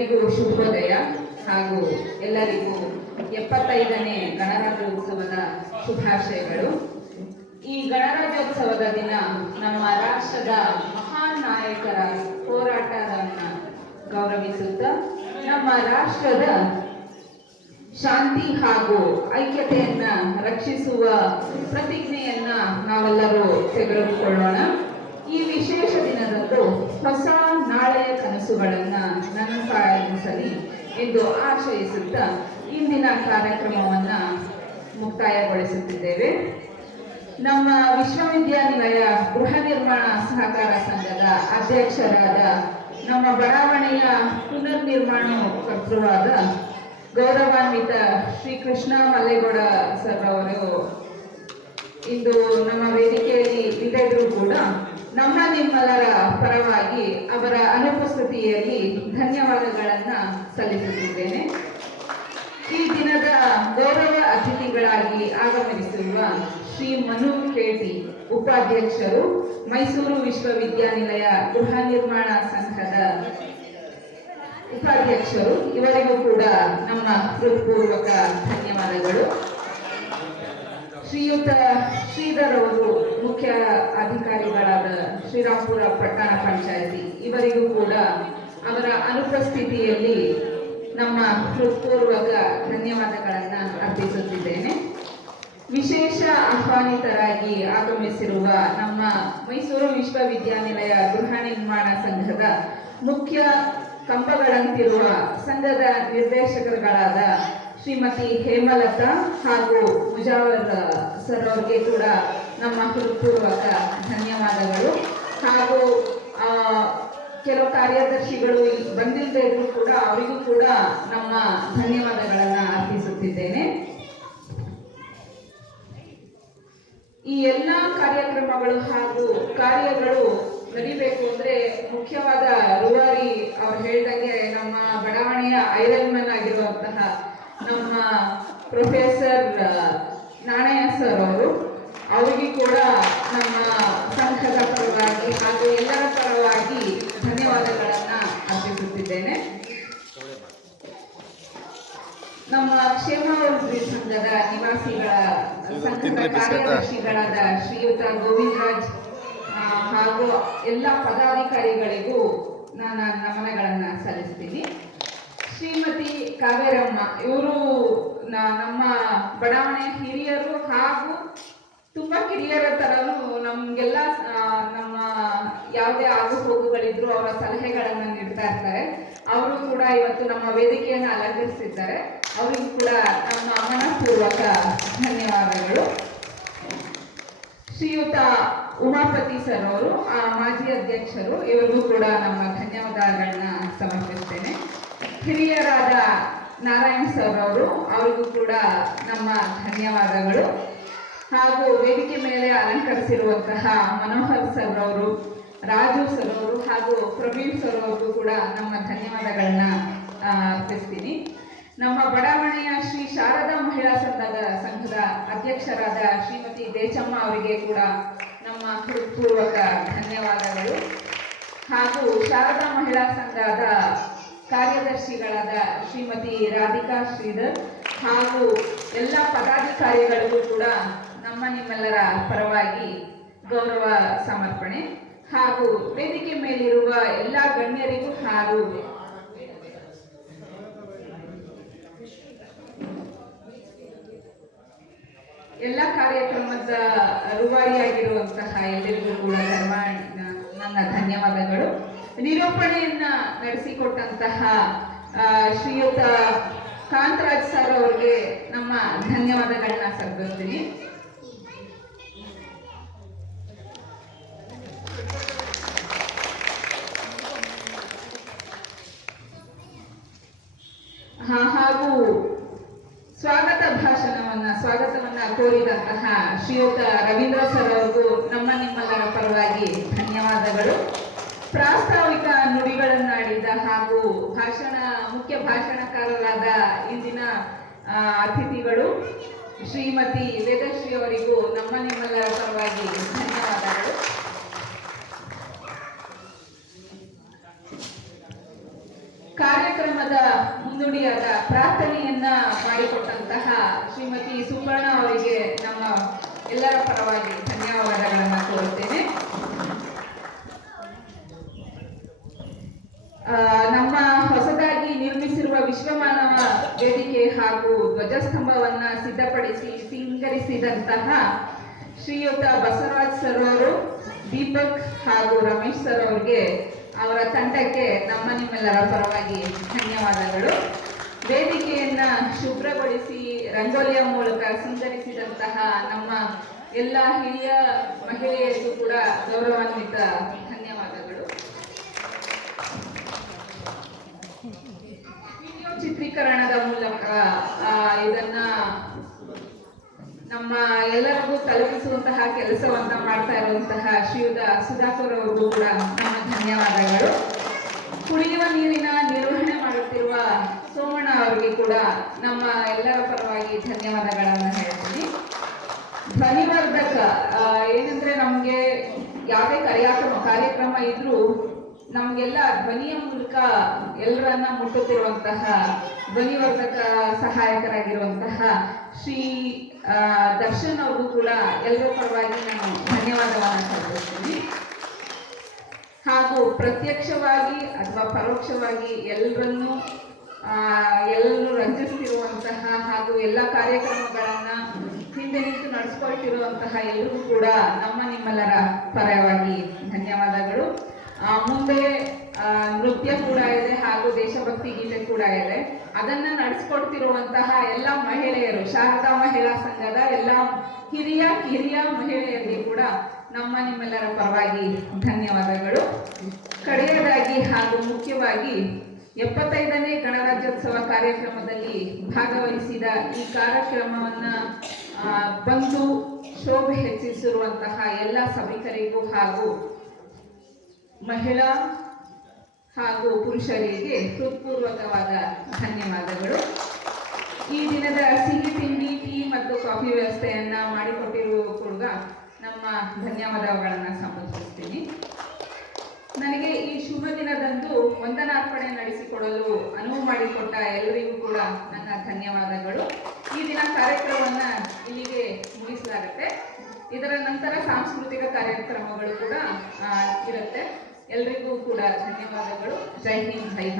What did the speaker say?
ಶುಭೋದಯ ಹಾಗೂ ಎಲ್ಲರಿಗೂ 75ನೇ ಗಣರಾಜ್ಯೋತ್ಸವದ ಶುಭಾಶಯಗಳು. ಈ ಗಣರಾಜ್ಯೋತ್ಸವದ ದಿನ ನಮ್ಮ ರಾಷ್ಟ್ರದ ಮಹಾನ್ ನಾಯಕರ ಹೋರಾಟವನ್ನು ಗೌರವಿಸುತ್ತಾ ನಮ್ಮ ರಾಷ್ಟ್ರದ ಶಾಂತಿ ಹಾಗೂ ಐಕ್ಯತೆಯನ್ನ ರಕ್ಷಿಸುವ ಪ್ರತಿಜ್ಞೆಯನ್ನ ನಾವೆಲ್ಲರೂ ತೆಗೆದುಕೊಳ್ಳೋಣ. ಈ ವಿಶೇಷ ದಿನದಂದು ಹೊಸ ನಾಳೆಯ ಕನಸುಗಳನ್ನ ನನಸಾಗಿಸಲಿ ಎಂದು ಆಶಯಿಸುತ್ತಾ ಇಂದಿನ ಕಾರ್ಯಕ್ರಮವನ್ನ ಮುಕ್ತಾಯಗೊಳಿಸುತ್ತಿದ್ದೇವೆ. ನಮ್ಮ ವಿಶ್ವವಿದ್ಯಾನಿಲಯ ಗೃಹ ನಿರ್ಮಾಣ ಸಹಕಾರ ಸಂಘದ ಅಧ್ಯಕ್ಷರಾದ ನಮ್ಮ ಬಡಾವಣೆಯ ಪುನರ್ ನಿರ್ಮಾಣ ಕರ್ತೃವಾದ ಗೌರವಾನ್ವಿತ ಶ್ರೀ ಕೃಷ್ಣ ಮಲ್ಲೇಗೌಡ ಸರ್ ಅವರು ಇಂದು ನಮ್ಮ ವೇದಿಕೆಯಲ್ಲಿ ಇದ್ದರೂ ಕೂಡ ನಮ್ಮ ನಿಮ್ಮೆಲ್ಲರ ಪರವಾಗಿ ಅವರ ಅನುಪಸ್ಥಿತಿಯಲ್ಲಿ ಧನ್ಯವಾದಗಳನ್ನ ಸಲ್ಲಿಸುತ್ತಿದ್ದೇನೆ. ಈ ದಿನದ ಗೌರವ ಅತಿಥಿಗಳಾಗಿ ಆಗಮಿಸಿರುವ ಶ್ರೀ ಮನು ಕೇಟಿ ಉಪಾಧ್ಯಕ್ಷರು, ಮೈಸೂರು ವಿಶ್ವವಿದ್ಯಾನಿಲಯ ಗೃಹ ನಿರ್ಮಾಣ ಸಂಘದ ಉಪಾಧ್ಯಕ್ಷರು, ಇವರಿಗೂ ಕೂಡ ನಮ್ಮ ಹೃತ್ಪೂರ್ವಕ ಧನ್ಯವಾದಗಳು. ಶ್ರೀಯುತ ಶ್ರೀಧರ್ ಅವರು ಮುಖ್ಯ ಅಧಿಕಾರಿಗಳಾದ ಶ್ರೀರಾಂಪುರ ಪಟ್ಟಣ ಪಂಚಾಯಿತಿ, ಇವರಿಗೂ ಕೂಡ ಅವರ ಅನುಪಸ್ಥಿತಿಯಲ್ಲಿ ನಮ್ಮ ಹೃತ್ಪೂರ್ವಕ ಧನ್ಯವಾದಗಳನ್ನ ಅರ್ಪಿಸುತ್ತಿದ್ದೇನೆ. ವಿಶೇಷ ಆಹ್ವಾನಿತರಾಗಿ ಆಗಮಿಸಿರುವ ನಮ್ಮ ಮೈಸೂರು ವಿಶ್ವವಿದ್ಯಾನಿಲಯ ಗೃಹ ನಿರ್ಮಾಣ ಸಂಘದ ಮುಖ್ಯ ಕಂಬಗಳಂತಿರುವ ಸಂಘದ ನಿರ್ದೇಶಕರುಗಳಾದ ಶ್ರೀಮತಿ ಹೇಮಲತಾ ಹಾಗೂ ಮುಜಾವರ್ ಸರ್ ಅವರಿಗೆ ಕೂಡ ನಮ್ಮ ಹೃತ್ಪೂರ್ವಕ ಧನ್ಯವಾದಗಳು. ಹಾಗೂ ಕೆಲವು ಕಾರ್ಯದರ್ಶಿಗಳು ಬಂದಿಲ್ಲದೆ ಇದ್ರು ಕೂಡ ಅವರಿಗೂ ಕೂಡ ನಮ್ಮ ಧನ್ಯವಾದಗಳನ್ನ ಅರ್ಪಿಸುತ್ತಿದ್ದೇನೆ. ಈ ಎಲ್ಲ ಕಾರ್ಯಕ್ರಮಗಳು ಹಾಗೂ ಕಾರ್ಯಗಳು ನಡಿಬೇಕು ಅಂದ್ರೆ ಮುಖ್ಯವಾದ ರೂವಾರಿ ಅವ್ರು ಹೇಳಿದಂಗೆ ನಮ್ಮ ಬಡಾವಣೆಯ ಐರನ್ ಮ್ಯಾನ್ ಆಗಿರುವಂತಹ ನಮ್ಮ ಪ್ರೊಫೆಸರ್ ನಾಣಯ್ಯ ಸರ್ ಅವರು, ಅವರಿಗೆ ಕೂಡ ನಮ್ಮ ಸಂಘದ ಪರವಾಗಿ ಹಾಗೂ ಎಲ್ಲರ ಪರವಾಗಿ ಧನ್ಯವಾದಗಳನ್ನ ಅರ್ಪಿಸುತ್ತಿದ್ದೇನೆ. ನಮ್ಮ ಕ್ಷೇಮಾಭಿವೃದ್ಧಿ ಸಂಘದ ನಿವಾಸಿಗಳ ಸಂಘದ ಕಾರ್ಯದರ್ಶಿಗಳಾದ ಶ್ರೀಯುತ ಗೋವಿಂದರಾಜ್ ಹಾಗೂ ಎಲ್ಲ ಪದಾಧಿಕಾರಿಗಳಿಗೂ ನಾನು ನಮನಗಳನ್ನ ಸಲ್ಲಿಸ್ತೀನಿ. ಶ್ರೀಮತಿ ಕಾವೇರಮ್ಮ ಇವರು ನಮ್ಮ ಬಡಾವಣೆಯ ಹಿರಿಯರು ಹಾಗೂ ತುಂಬಾ ಕಿರಿಯರ ತರನು ನಮ್ಗೆಲ್ಲ ನಮ್ಮ ಯಾವುದೇ ಆಗು ಹೋಗುಗಳಿದ್ರು ಅವರ ಸಲಹೆಗಳನ್ನ ನೀಡ್ತಾ ಇರ್ತಾರೆ. ಅವರು ಕೂಡ ಇವತ್ತು ನಮ್ಮ ವೇದಿಕೆಯನ್ನು ಅಲಂಕರಿಸಿದ್ದಾರೆ. ಅವರಿಗೂ ಕೂಡ ನಮ್ಮ ಮನಪೂರ್ವಕ ಧನ್ಯವಾದಗಳು. ಶ್ರೀಯುತ ಉಮಾಪತಿ ಸರ್ ಅವರು ಮಾಜಿ ಅಧ್ಯಕ್ಷರು, ಇವರಿಗೂ ಕೂಡ ನಮ್ಮ ಧನ್ಯವಾದಗಳನ್ನ ಸಮರ್ಪಿಸ್ತೇನೆ. ಹಿರಿಯರಾದ ನಾರಾಯಣ್ ಸರ್ ಅವರು, ಅವರಿಗೂ ಕೂಡ ನಮ್ಮ ಧನ್ಯವಾದಗಳು. ಹಾಗೂ ವೇದಿಕೆ ಮೇಲೆ ಅಲಂಕರಿಸಿರುವಂತಹ ಮನೋಹರ್ ಸರ್ ಅವರು, ರಾಜು ಸರ್ ಅವರು ಹಾಗೂ ಪ್ರವೀಣ್ ಸರ್ ಅವ್ರಿಗೂ ಕೂಡ ನಮ್ಮ ಧನ್ಯವಾದಗಳನ್ನ ಅರ್ಪಿಸ್ತೀನಿ. ನಮ್ಮ ಬಡಾವಣೆಯ ಶ್ರೀ ಶಾರದಾ ಮಹಿಳಾ ಸಂಘದ ಅಧ್ಯಕ್ಷರಾದ ಶ್ರೀಮತಿ ದೇಚಮ್ಮ ಅವರಿಗೆ ಕೂಡ ನಮ್ಮ ಹೃತ್ಪೂರ್ವಕ ಧನ್ಯವಾದಗಳು. ಹಾಗೂ ಶಾರದಾ ಮಹಿಳಾ ಸಂಘದ ಕಾರ್ಯದರ್ಶಿಗಳಾದ ಶ್ರೀಮತಿ ರಾಧಿಕಾ ಶ್ರೀಧರ್ ಹಾಗೂ ಎಲ್ಲ ಪದಾಧಿಕಾರಿಗಳಿಗೂ ಕೂಡ ನಮ್ಮ ನಿಮ್ಮೆಲ್ಲರ ಪರವಾಗಿ ಗೌರವ ಸಮರ್ಪಣೆ. ಹಾಗೂ ವೇದಿಕೆ ಮೇಲಿರುವ ಎಲ್ಲ ಗಣ್ಯರಿಗೂ ಹಾಗೂ ಎಲ್ಲ ಕಾರ್ಯಕ್ರಮದ ರೂವಾರಿಯಾಗಿರುವಂತಹ ಎಲ್ಲರಿಗೂ ಕೂಡ ನನ್ನ ಧನ್ಯವಾದಗಳು. ನಿರೂಪಣೆಯನ್ನ ನಡೆಸಿಕೊಟ್ಟಂತಹ ಶ್ರೀಯುತ ಕಾಂತರಾಜ್ ಸರ್ ಅವರಿಗೆ ನಮ್ಮ ಧನ್ಯವಾದಗಳನ್ನ ಸಲ್ಲಿಸ್ತೀನಿ. ಹಾಗೂ ಸ್ವಾಗತವನ್ನ ಕೋರಿದಂತಹ ಶ್ರೀಯುತ ರವೀಂದ್ರ ಸರ್ ಅವರಿಗೂ ನಮ್ಮ ನಿಮ್ಮೆಲ್ಲರ ಪರವಾಗಿ ಧನ್ಯವಾದಗಳು. ಪ್ರಾಸ್ತಾವಿಕ ನುಡಿಗಳನ್ನಾಡಿದ ಹಾಗೂ ಮುಖ್ಯ ಭಾಷಣಕಾರರಾದ ಇಂದಿನ ಅತಿಥಿಗಳು ಶ್ರೀಮತಿ ವೇದಶ್ರೀ ಅವರಿಗೂ ನಮ್ಮ ನಿಮ್ಮೆಲ್ಲರ ಪರವಾಗಿ ಧನ್ಯವಾದಗಳು. ಕಾರ್ಯಕ್ರಮ ಮುನ್ನುಡಿಯಾದ ಪ್ರಾರ್ಥನೆಯನ್ನ ಮಾಡಿಕೊಟ್ಟಂತಹ ಶ್ರೀಮತಿ ಸುಪರ್ಣ ಅವರಿಗೆ ನಮ್ಮ ಎಲ್ಲರ ಪರವಾಗಿ ಧನ್ಯವಾದಗಳನ್ನು ಕೋರುತ್ತೇನೆ. ನಮ್ಮ ಹೊಸದಾಗಿ ನಿರ್ಮಿಸಿರುವ ವಿಶ್ವಮಾನವ ವೇದಿಕೆ ಹಾಗೂ ಧ್ವಜಸ್ತಂಭವನ್ನ ಸಿದ್ಧಪಡಿಸಿ ಸಿಂಗರಿಸಿದಂತಹ ಶ್ರೀಯುತ ಬಸವರಾಜ್ ಸರ್ ಅವರು, ದೀಪಕ್ ಹಾಗೂ ರಮೇಶ್ ಸರ್ ಅವರಿಗೆ, ಅವರ ತಂಡಕ್ಕೆ ನಮ್ಮ ನಿಮ್ಮೆಲ್ಲರ ಪರವಾಗಿ ಧನ್ಯವಾದಗಳು. ವೇದಿಕೆಯನ್ನ ಶುಭ್ರಗೊಳಿಸಿ ರಂಗೋಲಿಯ ಮೂಲಕ ಸಿಂಗರಿಸಿದಂತಹ ನಮ್ಮ ಎಲ್ಲ ಹಿರಿಯ ಮಹಿಳೆಯರಿಗೂ ಕೂಡ ಗೌರವಾನ್ವಿತ ಧನ್ಯವಾದಗಳು. ವಿಡಿಯೋ ಚಿತ್ರೀಕರಣದ ಮೂಲಕ ಇದನ್ನ ನಮ್ಮ ಎಲ್ಲರಿಗೂ ತಲುಪಿಸುವಂತಹ ಕೆಲಸವನ್ನ ಮಾಡ್ತಾ ಇರುವಂತಹ ಶ್ರೀಯುತ ಸುಧಾಕರ್ ಅವರಿಗೂ ಕೂಡ ನಮ್ಮ ಧನ್ಯವಾದಗಳು. ಕುಡಿಯುವ ನೀರಿನ ನಿರ್ವಹಣೆ ಮಾಡುತ್ತಿರುವ ಸೋಮಣ್ಣ ಅವರಿಗೆ ಕೂಡ ನಮ್ಮ ಎಲ್ಲರ ಪರವಾಗಿ ಧನ್ಯವಾದಗಳನ್ನು ಹೇಳ್ತೀನಿ. ಧ್ವನಿವರ್ಧಕ ಏನಂದ್ರೆ ನಮ್ಗೆ ಯಾವುದೇ ಕಾರ್ಯಕ್ರಮ ಇದ್ರೂ ನಮ್ಗೆಲ್ಲ ಧ್ವನಿಯ ಮೂಲಕ ಎಲ್ಲರನ್ನ ಮುಟ್ಟುತ್ತಿರುವಂತಹ ಧ್ವನಿವರ್ಧಕ ಸಹಾಯಕರಾಗಿರುವಂತಹ ಶ್ರೀ ದರ್ಶನ್ ಅವ್ರಿಗೂ ಕೂಡ ಎಲ್ಲರ ಪರವಾಗಿ ನಾನು ಧನ್ಯವಾದವನ್ನು ಸಲ್ಲಿಸ್ತೀನಿ. ಹಾಗೂ ಪ್ರತ್ಯಕ್ಷವಾಗಿ ಅಥವಾ ಪರೋಕ್ಷವಾಗಿ ಎಲ್ಲರೂ ರಂಜಿಸ್ತಿರುವಂತಹ ಹಾಗೂ ಎಲ್ಲ ಕಾರ್ಯಕ್ರಮಗಳನ್ನ ಹಿಂದೆ ನಿಂತು ನಡೆಸ್ಕೊಳ್ತಿರುವಂತಹ ಎಲ್ಲರಿಗೂ ಕೂಡ ನಮ್ಮ ನಿಮ್ಮೆಲ್ಲರ ಪರವಾಗಿ ಧನ್ಯವಾದಗಳು. ಮುಂದೆ ನೃತ್ಯ ಕೂಡ ಇದೆ ಹಾಗೂ ದೇಶಭಕ್ತಿ ಗೀತೆ ಕೂಡ ಇದೆ. ಅದನ್ನ ನಡೆಸ್ಕೊಡ್ತಿರುವಂತಹ ಎಲ್ಲ ಮಹಿಳೆಯರು, ಶಾರದಾ ಮಹಿಳಾ ಸಂಘದ ಎಲ್ಲ ಹಿರಿಯ ಮಹಿಳೆಯರಿಗೆ ಕೂಡ ನಮ್ಮ ನಿಮ್ಮೆಲ್ಲರ ಪರವಾಗಿ ಧನ್ಯವಾದಗಳು. ಕಡೆಯದಾಗಿ ಹಾಗೂ ಮುಖ್ಯವಾಗಿ 75ನೇ ಗಣರಾಜ್ಯೋತ್ಸವ ಕಾರ್ಯಕ್ರಮದಲ್ಲಿ ಭಾಗವಹಿಸಿದ ಈ ಕಾರ್ಯಕ್ರಮವನ್ನ ಬಂದು ಶೋಭೆ ಹೆಚ್ಚಿಸಿರುವಂತಹ ಎಲ್ಲ ಸಭಿಕರಿಗೂ ಹಾಗೂ ಮಹಿಳಾ ಹಾಗೂ ಪುರುಷರಿಗೆ ಹೃತ್ಪೂರ್ವಕವಾದ ಧನ್ಯವಾದಗಳು. ಈ ದಿನದ ಸಿಹಿ ತಿಂಡಿ, ಟೀ ಮತ್ತು ಕಾಫಿ ವ್ಯವಸ್ಥೆಯನ್ನ ಮಾಡಿಕೊಟ್ಟಿರುವ ಕೂಡ ನಮ್ಮ ಧನ್ಯವಾದಗಳನ್ನು ಸಮರ್ಪಿಸ್ತೀನಿ. ನನಗೆ ಈ ಶುಭ ದಿನದಂದು ವಂದನಾರ್ಪಣೆ ನಡೆಸಿಕೊಡಲು ಅನುವು ಮಾಡಿಕೊಟ್ಟ ಎಲ್ಲರಿಗೂ ಕೂಡ ನನ್ನ ಧನ್ಯವಾದಗಳು. ಈ ದಿನ ಕಾರ್ಯಕ್ರಮವನ್ನ ಇಲ್ಲಿಗೆ ಮುಗಿಸಲಾಗುತ್ತೆ. ಇದರ ನಂತರ ಸಾಂಸ್ಕೃತಿಕ ಕಾರ್ಯಕ್ರಮಗಳು ಕೂಡ ಇರುತ್ತೆ. ಎಲ್ರಿಗೂ ಕೂಡ ಧನ್ಯವಾದಗಳು. ಜೈ ಹಿಂದ್, ಜೈ ಭಾರತ್.